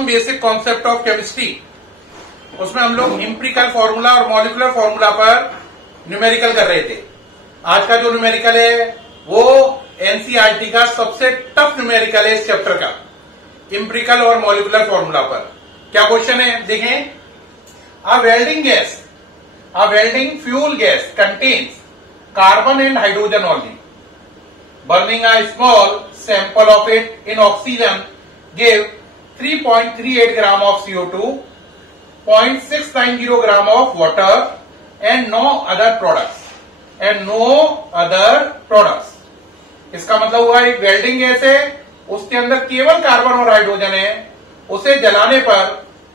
Some basic concept of chemistry, उसमें हम लोग एम्पिरिकल फॉर्मूला और मॉलिक्यूलर फॉर्मूला पर न्यूमेरिकल कर रहे थे। आज का जो न्यूमेरिकल है वो एनसीईआरटी का सबसे टफ न्यूमेरिकल है इस चैप्टर का, एम्पिरिकल और मॉलिक्यूलर फॉर्मूला पर। क्या क्वेश्चन है देखें। A welding fuel gas contains carbon and hydrogen only. Burning a small sample of it in oxygen gave 3.38 gram of CO2, 0.690 gram of water, and no other products. इसका मतलब हुआ एक welding gas है, उसके अंदर केवल कार्बन और hydrogen है। उसे जलाने पर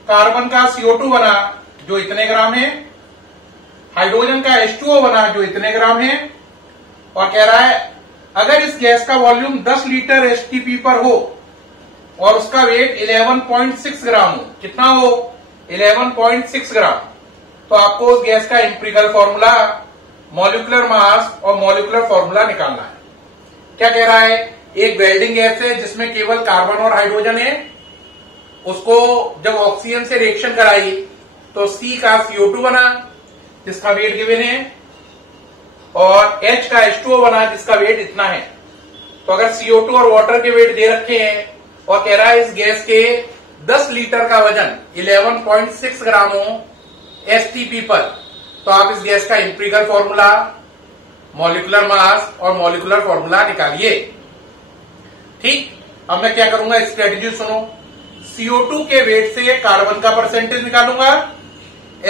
कार्बन का CO2 बना जो इतने ग्राम है, हाइड्रोजन का H2O बना जो इतने ग्राम है, और कह रहा है अगर इस गैस का वॉल्यूम 10 लीटर एचटीपी पर हो और उसका वेट 11.6 ग्राम हो, कितना हो 11.6 ग्राम, तो आपको उस गैस का एम्पिरिकल फॉर्मूला, मॉलिक्यूलर मास और मॉलिक्यूलर फॉर्मूला निकालना है। क्या कह रहा है, एक वेल्डिंग गैस है जिसमें केवल कार्बन और हाइड्रोजन है, उसको जब ऑक्सीजन से रिएक्शन कराई तो C का CO2 बना जिसका वेट गिवन है, और H का H2O बना जिसका वेट इतना है। तो अगर CO2 और वाटर के वेट दे रखे हैं और कह रहा है इस गैस के 10 लीटर का वजन 11.6 ग्राम हो एसटीपी पर, तो आप इस गैस का एम्पिरिकल फॉर्मूला, मॉलिक्यूलर मास और मॉलिक्यूलर फॉर्मूला निकालिए। ठीक, अब मैं क्या करूंगा, स्ट्रेटेजी सुनो। CO2 के वेट से कार्बन का परसेंटेज निकालूंगा,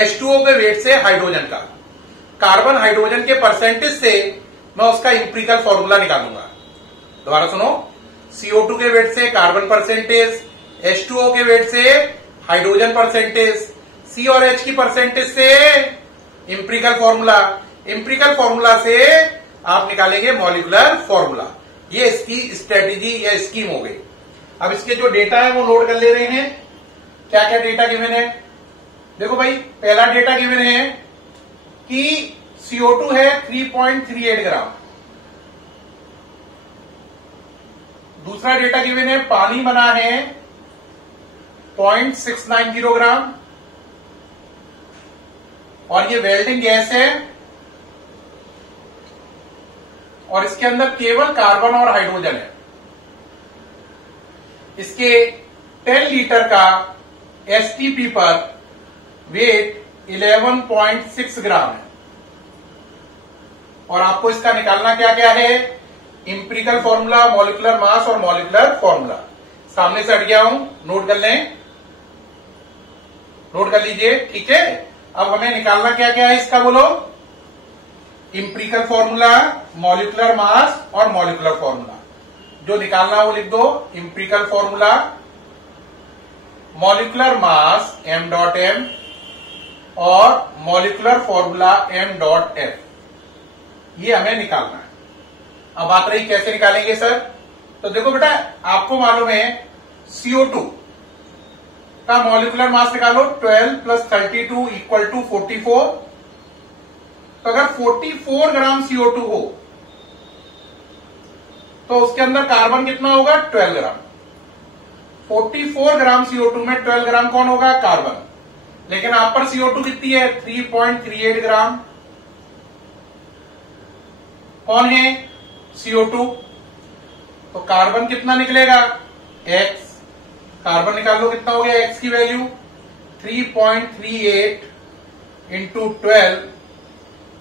H2O के वेट से हाइड्रोजन का, कार्बन हाइड्रोजन के परसेंटेज से मैं उसका एम्पिरिकल फॉर्मूला निकालूंगा। दोबारा सुनो, CO2 के वेट से कार्बन परसेंटेज, H2O के वेट से हाइड्रोजन परसेंटेज, C और H की परसेंटेज से एम्पिरिकल फॉर्मूला, एम्पिरिकल फॉर्मूला से आप निकालेंगे मॉलिक्यूलर फॉर्मूला। ये इसकी स्ट्रेटेजी या स्कीम हो गई। अब इसके जो डेटा है वो नोट कर ले रहे हैं। क्या क्या डेटा गिवन है, देखो भाई। पहला डेटा गिवन है कि CO2 है 3.38 ग्राम। दूसरा डेटा गिवन है पानी बना है 0.690 ग्राम, और ये वेल्डिंग गैस है और इसके अंदर केवल कार्बन और हाइड्रोजन है। इसके 10 लीटर का एसटीपी पर वेट 11.6 ग्राम है, और आपको इसका निकालना क्या क्या है, एम्पिरिकल फॉर्मूला, मॉलिक्यूलर मास और मॉलिक्यूलर फॉर्मूला। सामने से हट गया हूं, नोट कर लें, नोट कर लीजिए, ठीक है। अब हमें निकालना क्या क्या है इसका, बोलो। एम्पिरिकल फॉर्मूला, मॉलिक्यूलर मास और मॉलिक्यूलर फॉर्मूला। जो निकालना वो लिख दो, empirical formula, molecular mass m.m और मॉलिक्यूलर फॉर्मूला m.f, ये हमें निकालना है। अब बात रही कैसे निकालेंगे सर, तो देखो बेटा, आपको मालूम है CO2 का मॉलिक्यूलर मास निकालो, 12 + 32 = 44। तो अगर 44 ग्राम CO2 हो तो उसके अंदर कार्बन कितना होगा, 12 ग्राम। 44 ग्राम CO2 में 12 ग्राम कौन होगा, कार्बन। लेकिन आप पर CO2 कितनी है, 3.38 ग्राम। कौन है, CO2। तो कार्बन कितना निकलेगा, X। कार्बन निकाल लो, कितना हो गया X की वैल्यू, 3.38 ×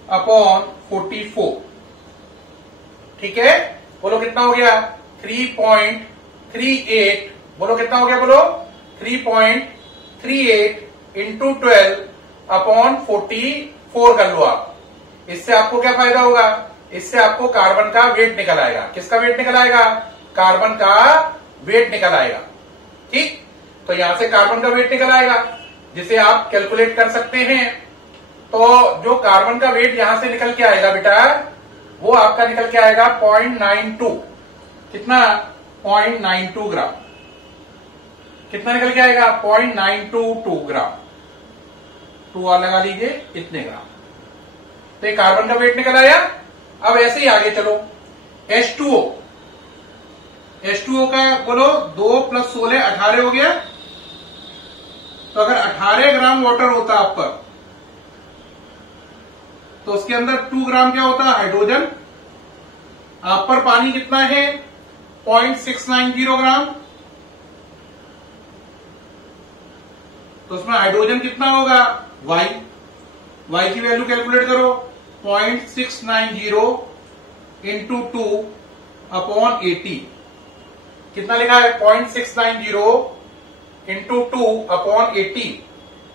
12/44। ठीक है, बोलो कितना हो गया, 3.38, बोलो कितना हो गया, बोलो 3.38 × 12/44 कर लो आप। इससे आपको क्या फायदा होगा, इससे आपको कार्बन का वेट निकल आएगा। किसका वेट निकल आएगा, कार्बन का वेट निकल आएगा। ठीक, तो यहां से कार्बन का वेट निकल आएगा जिसे आप कैलकुलेट कर सकते हैं। तो जो कार्बन का वेट यहां से निकल के आएगा बेटा, वो आपका निकल के आएगा 0.92। कितना, 0.92 ग्राम। कितना निकल के आएगा, 0.922 ग्राम। 2 और लगा लीजिए, इतने ग्राम। तो ये कार्बन का वेट निकल आया। अब ऐसे ही आगे चलो, H2O का बोलो 2 + 16 18 हो गया। तो अगर 18 ग्राम वाटर होता आप पर, तो उसके अंदर 2 ग्राम क्या होता है? हाइड्रोजन। आप पर पानी कितना है? 0.690 ग्राम। तो उसमें हाइड्रोजन कितना होगा? y की वैल्यू कैलकुलेट करो। 0.690 इंटू 2/80 कितना लिखा है? 0.690 इंटू 2/80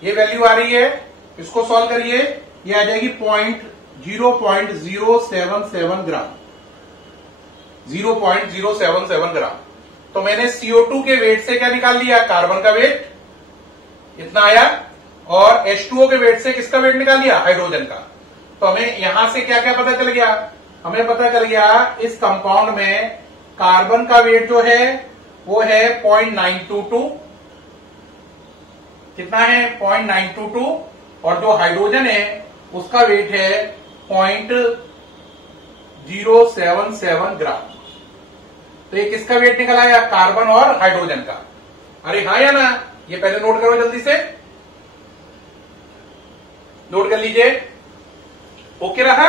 ये वैल्यू आ रही है। इसको सॉल्व करिए, ये आ जाएगी 0.077 ग्राम। 0.077 ग्राम। तो मैंने CO2 के वेट से क्या निकाल लिया? कार्बन का वेट इतना आया, और H2O के वेट से किसका वेट निकाल लिया? हाइड्रोजन का। तो हमें यहां से क्या क्या पता चल गया? हमें पता चल गया इस कंपाउंड में कार्बन का वेट जो है वो है 0.922। कितना है? 0.922। और जो हाइड्रोजन है उसका वेट है 0.077 ग्राम। तो ये किसका वेट निकल आया? कार्बन और हाइड्रोजन का। अरे हाँ या ना? ये पहले नोट करो, जल्दी से नोट कर लीजिए। ओके रहा?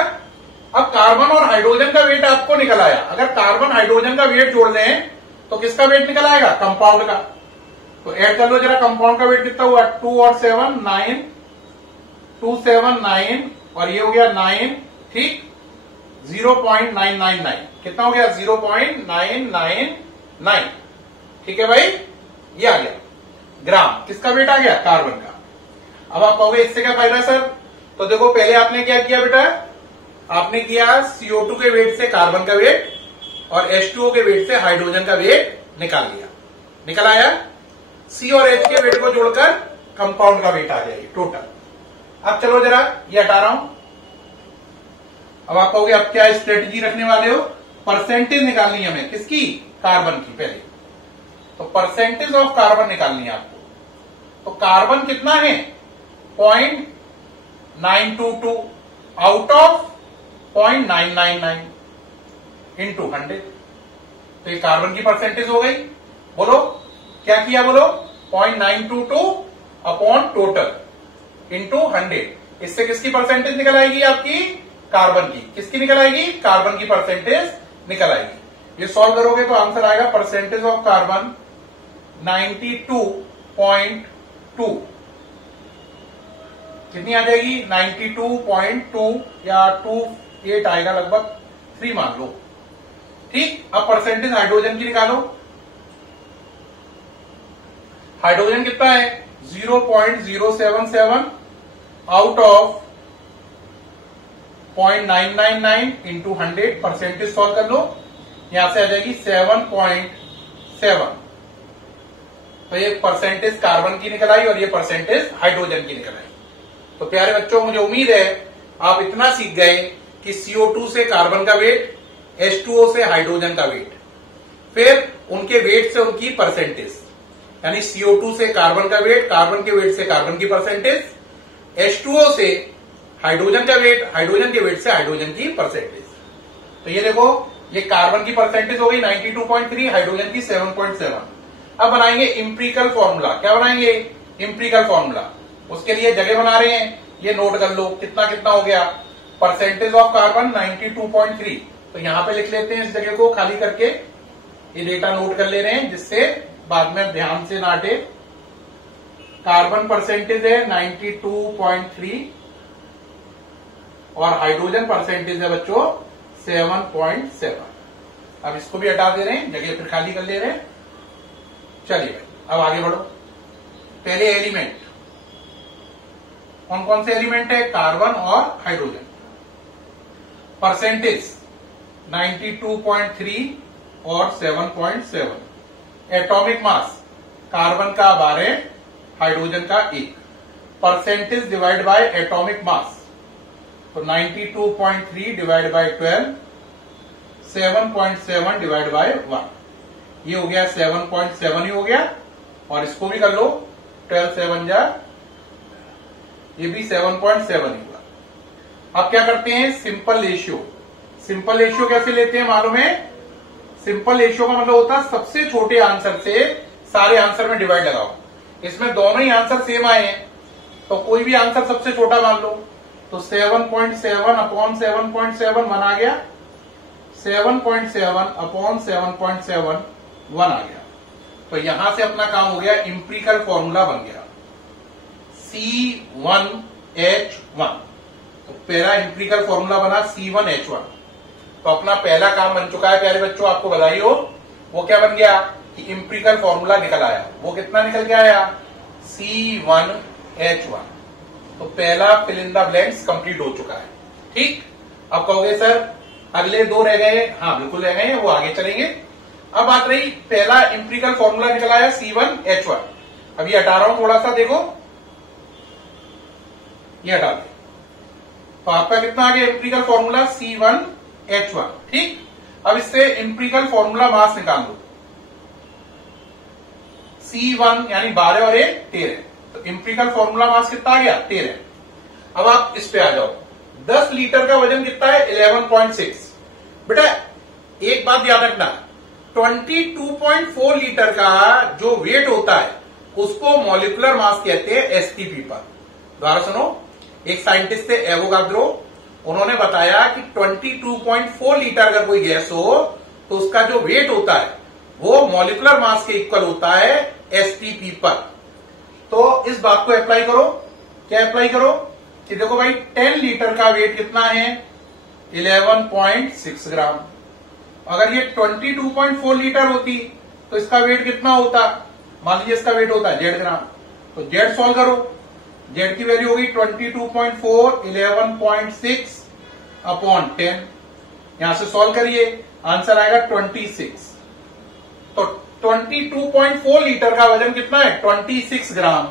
अब कार्बन और हाइड्रोजन का वेट आपको निकल आया। अगर कार्बन हाइड्रोजन का वेट जोड़ दें तो किसका वेट निकल आएगा? कंपाउंड का। तो ऐड कर लो जरा, कंपाउंड का वेट कितना हुआ? 2 और 7 9, 2 7 9, और ये हो गया 9, ठीक। 0.999 कितना हो गया? 0.999, ठीक है भाई। ये आ गया ग्राम। किसका वेट आ गया? कार्बन का। अब आप कहोगे इससे क्या फायदा सर? तो देखो, पहले आपने क्या किया बेटा? आपने किया CO2 के वेट से कार्बन का वेट और H2O के वेट से हाइड्रोजन का वेट निकाल लिया। निकल आया। C और H के वेट को जोड़कर कंपाउंड का वेट आ जाएगी टोटल। अब चलो जरा ये हटा रहा हूं। अब आप कहोगे अब क्या स्ट्रेटेजी रखने वाले हो? परसेंटेज निकालनी है हमें। किसकी? कार्बन की पहले। तो परसेंटेज ऑफ कार्बन निकालनी है आपको। तो कार्बन कितना है? 0.922 आउट ऑफ 0.999 इंटू 100। तो ये कार्बन की परसेंटेज हो गई। बोलो क्या किया? बोलो 0.922 अपॉन टोटल इंटू 100। इससे किसकी परसेंटेज निकल आएगी? आपकी कार्बन की। किसकी निकल आएगी? कार्बन की परसेंटेज निकल आएगी। ये सॉल्व करोगे तो आंसर आएगा परसेंटेज ऑफ कार्बन 92.2। कितनी आ जाएगी? 92.2 या 28 आएगा, लगभग 3 मान लो, ठीक। अब परसेंटेज हाइड्रोजन की निकालो। हाइड्रोजन कितना है? 0.077 out of 0.999 into 100। Percentage solve कर लो, यहां से आ जाएगी 7.7। तो ये परसेंटेज कार्बन की निकल आई और ये परसेंटेज हाइड्रोजन की निकल आई। तो प्यारे बच्चों, मुझे उम्मीद है आप इतना सीख गए कि CO2 से कार्बन का वेट, H2O से हाइड्रोजन का वेट, फिर उनके वेट से उनकी परसेंटेज, यानी CO2 से कार्बन का वेट, कार्बन के वेट से कार्बन की परसेंटेज, H2O से हाइड्रोजन का वेट, हाइड्रोजन के वेट से हाइड्रोजन की परसेंटेज। तो ये देखो, ये कार्बन की परसेंटेज हो गई 92.3, हाइड्रोजन की 7.7। अब बनाएंगे इंपीरिकल फॉर्मूला। क्या बनाएंगे? Empirical formula. उसके लिए जगह बना रहे हैं, ये नोट कर लो कितना कितना हो गया। परसेंटेज ऑफ कार्बन 92.3, तो यहां पे लिख लेते हैं इस जगह को खाली करके, ये डेटा नोट कर ले रहे हैं जिससे बाद में ध्यान से नाटे। कार्बन परसेंटेज है 92.3 और हाइड्रोजन परसेंटेज है बच्चों 7.7। अब इसको भी हटा दे रहे हैं, जगह फिर खाली कर ले रहे हैं। चलिए भाई अब आगे बढ़ो। पहले एलिमेंट, कौन कौन से एलिमेंट है? कार्बन और हाइड्रोजन। परसेंटेज 92.3 और 7.7। एटॉमिक मास, कार्बन का 12, हाइड्रोजन का 1। Percentage divide by atomic mass, तो 92.3 डिवाइड बाय 12, 7.7 डिवाइड बाय 1। ये हो गया 7.7 ही हो गया। और इसको भी कर लो, 12 7 जा, ये भी 7.7 ही हुआ। अब क्या करते हैं? Simple ratio. सिंपल रेशियो कैसे लेते हैं मालूम है? सिंपल रेशियो का मतलब होता है सबसे छोटे आंसर से सारे आंसर में डिवाइड लगाओ। इसमें दोनों ही आंसर सेम आए हैं, तो कोई भी आंसर सबसे छोटा मान लो। तो 7.7 अपॉन 7.7 1 आ गया, 7.7 अपॉन 7.7 1 आ गया। तो यहां से अपना काम हो गया, इंपिरिकल फॉर्मूला बन गया C1H1। तो पहला इंपिरिकल फॉर्मूला बना C1H1। तो अपना पहला काम बन चुका है प्यारे बच्चों, आपको बधाई हो। वो क्या बन गया कि इंपिरिकल फॉर्मूला निकल आया। वो कितना निकल के आया? C1H1। तो पहला fill in the blanks complete हो चुका है। ठीक, अब कहोगे सर अगले दो रह गए। हाँ बिल्कुल रह गए हैं, वो आगे चलेंगे। अब बात रही पहला इंपिरिकल फॉर्मूला निकल आया C1H1। अब ये हटा रहा हूं थोड़ा सा, देखो ये हटा दे। तो आपका कितना आ गया इंपिरिकल फॉर्मूला C1H1। ठीक, अब इससे इंपिरिकल फॉर्मूला मास निकाल लो। C1 यानी 12 और 1 13। तो इंपिरिकल फॉर्मूला मास कितना आ गया? 13। अब आप इस पे आ जाओ। 10 लीटर का वजन कितना है? 11.6। बेटा एक बात याद रखना, 22.4 लीटर का जो वेट होता है उसको मॉलिक्यूलर मास कहते हैं एसटीपी पर। दोबारा सुनो, एक साइंटिस्ट थे एवोगाद्रो, उन्होंने बताया कि 22.4 लीटर अगर कोई गैस हो तो उसका जो वेट होता है वो मॉलिक्यूलर मास के इक्वल होता है एसटीपी पर। तो इस बात को अप्लाई करो। क्या अप्लाई करो कि देखो भाई 10 लीटर का वेट कितना है? 11.6 ग्राम। अगर ये 22.4 लीटर होती तो इसका वेट कितना होता? मान लीजिए इसका वेट होता है 1.5 ग्राम। तो जेड सॉल्व करो। जेड की वैल्यू होगी 22.4 11.6 अपॉन 10। यहां से सॉल्व करिए, आंसर आएगा 26। तो 22.4 लीटर का वजन कितना है? 26 ग्राम।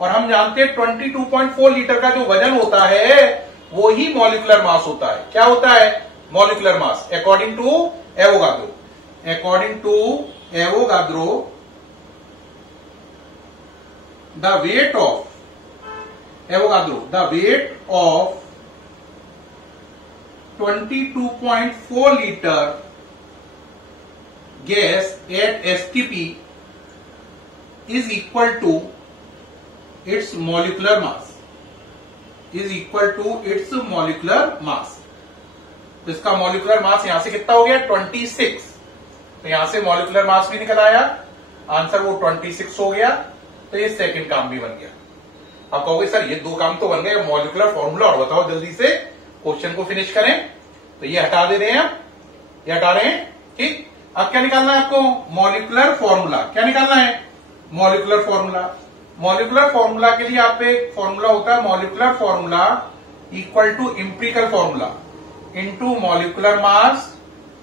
और हम जानते हैं 22.4 लीटर का जो वजन होता है वो ही मॉलिक्यूलर मास होता है। क्या होता है? Molecular mass according to Avogadro. According to Avogadro the weight of the weight of 22.4 liter gas at STP is equal to its molecular mass. तो इसका मॉलिक्यूलर मास यहां से कितना हो गया? 26। तो यहां से मॉलिक्यूलर मास भी निकल आया, आंसर वो 26 हो गया। तो ये सेकंड काम भी बन गया। आप कहोगे सर ये दो काम तो बन गए, मॉलिक्यूलर फॉर्मूला और बताओ जल्दी से, क्वेश्चन को फिनिश करें। तो ये हटा दे रहे हैं हम, ये हटा रहे हैं। ठीक, अब क्या निकालना है आपको? Molecular formula. क्या निकालना है? Molecular formula. मॉलिक्यूलर फॉर्मूला के लिए आप पे एक फॉर्मूला होता है, molecular formula equal to empirical formula into molecular mass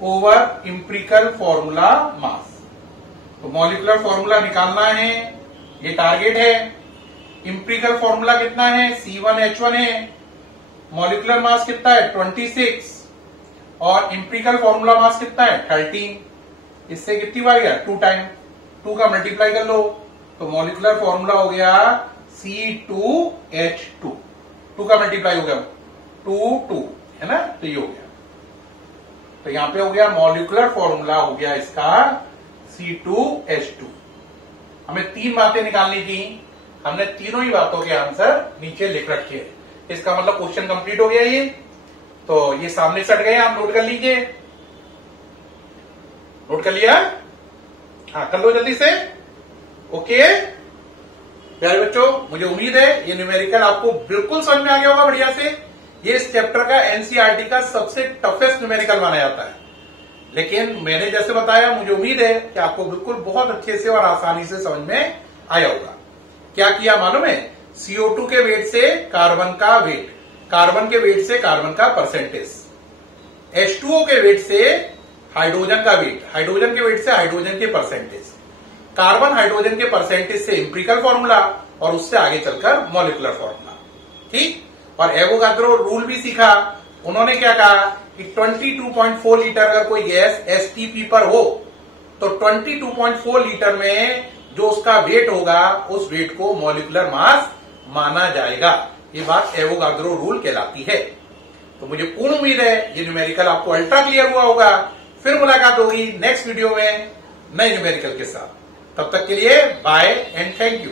over empirical formula mass. तो मॉलिक्यूलर फॉर्मूला निकालना है, ये टारगेट है। इंपिरिकल फॉर्मूला कितना है? C1H1 है। मॉलिक्यूलर मास कितना है? 26। और इंपिरिकल फॉर्मूला मास कितना है? 13। इससे कितनी बार गया? 2 टाइम। 2 का मल्टीप्लाई कर लो तो मॉलिक्यूलर फॉर्मूला हो गया C2H2। 2 का मल्टीप्लाई हो गया 2 है ना, तो ये हो गया। तो यहां पे हो गया मॉलिक्यूलर फॉर्मूला हो गया इसका C2H2। हमें 3 बातें निकालनी थी, हमने तीनों ही बातों के आंसर नीचे लिख रखे हैं। इसका मतलब क्वेश्चन कंप्लीट हो गया ये। तो ये सामने सट गए, आप नोट कर लीजिए। नोट कर लिया? हाँ कर लो जल्दी से। ओके प्यारे बच्चों, मुझे उम्मीद है ये न्यूमेरिकल आपको बिल्कुल समझ में आ गया होगा बढ़िया से। ये इस चैप्टर का एनसीईआरटी का सबसे टफेस्ट न्यूमेरिकल माना जाता है, लेकिन मैंने जैसे बताया मुझे उम्मीद है कि आपको बिल्कुल बहुत अच्छे से और आसानी से समझ में आया होगा। क्या किया मालूम है? CO2 के वेट से कार्बन का वेट, कार्बन के वेट से कार्बन का परसेंटेज, H2O के वेट से हाइड्रोजन का वेट, हाइड्रोजन के वेट से हाइड्रोजन के परसेंटेज, कार्बन हाइड्रोजन के परसेंटेज से इंपिरिकल फॉर्मूला और उससे आगे चलकर मॉलिक्यूलर फॉर्मूला। ठीक, और एवोगाद्रो रूल भी सीखा। उन्होंने क्या कहा कि 22.4 लीटर अगर कोई गैस एसटीपी पर हो तो 22.4 लीटर में जो उसका वेट होगा उस वेट को मॉलिक्यूलर मास माना जाएगा। ये बात एवोगाद्रो रूल कहलाती है। तो मुझे पूर्ण उम्मीद है ये न्यूमेरिकल आपको अल्ट्रा क्लियर हुआ होगा। फिर मुलाकात होगी नेक्स्ट वीडियो में नए न्यूमेरिकल के साथ। तब तक के लिए बाय एंड थैंक यू।